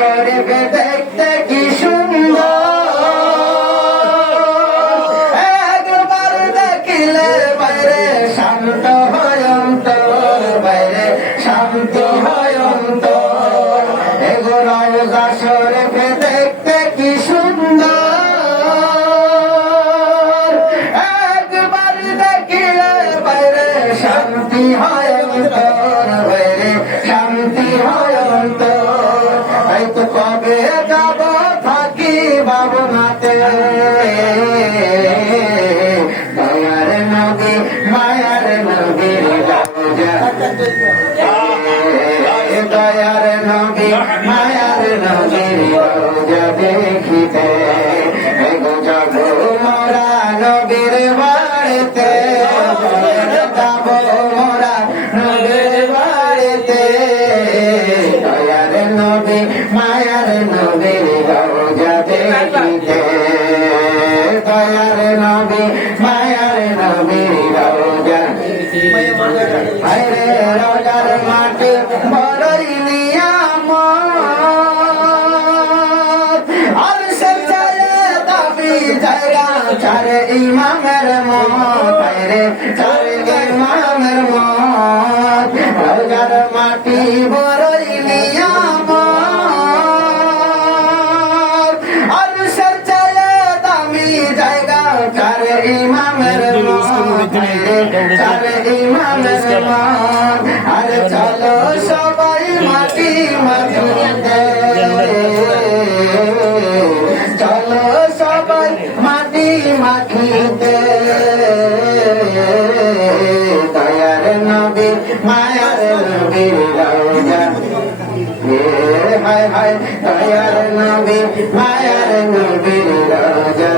দেখতে কি সুন্দর একবার দেখিলে বাইরে শান্ত হয় অন্তর বাইরে শান্ত হয় অন্তর এগো রওজা বাড়িতে দয়ার নবী মায়ার নবী রোজা দেখিতে দয়ার নবী মায়ার নবী রোজা মাটি চারে ইমামের মত চারে চলো সবাই মাটি মাটিতে চলো সবাই মাটি মাটিতে দয়ার নবী মায়ার নবী হায় হায় দয়ার নবী মায়ার নবী রওজা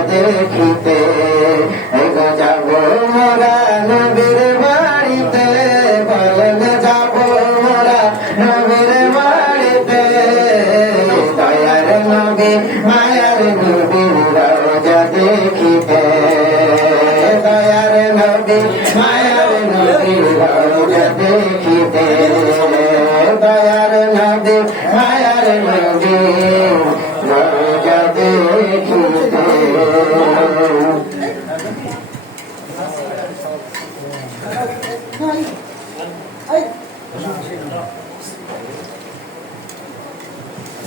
দয়ার নদী মায়ার নদী ভরবে কি দয়ার নদী মায়ার নদী ভরবে কি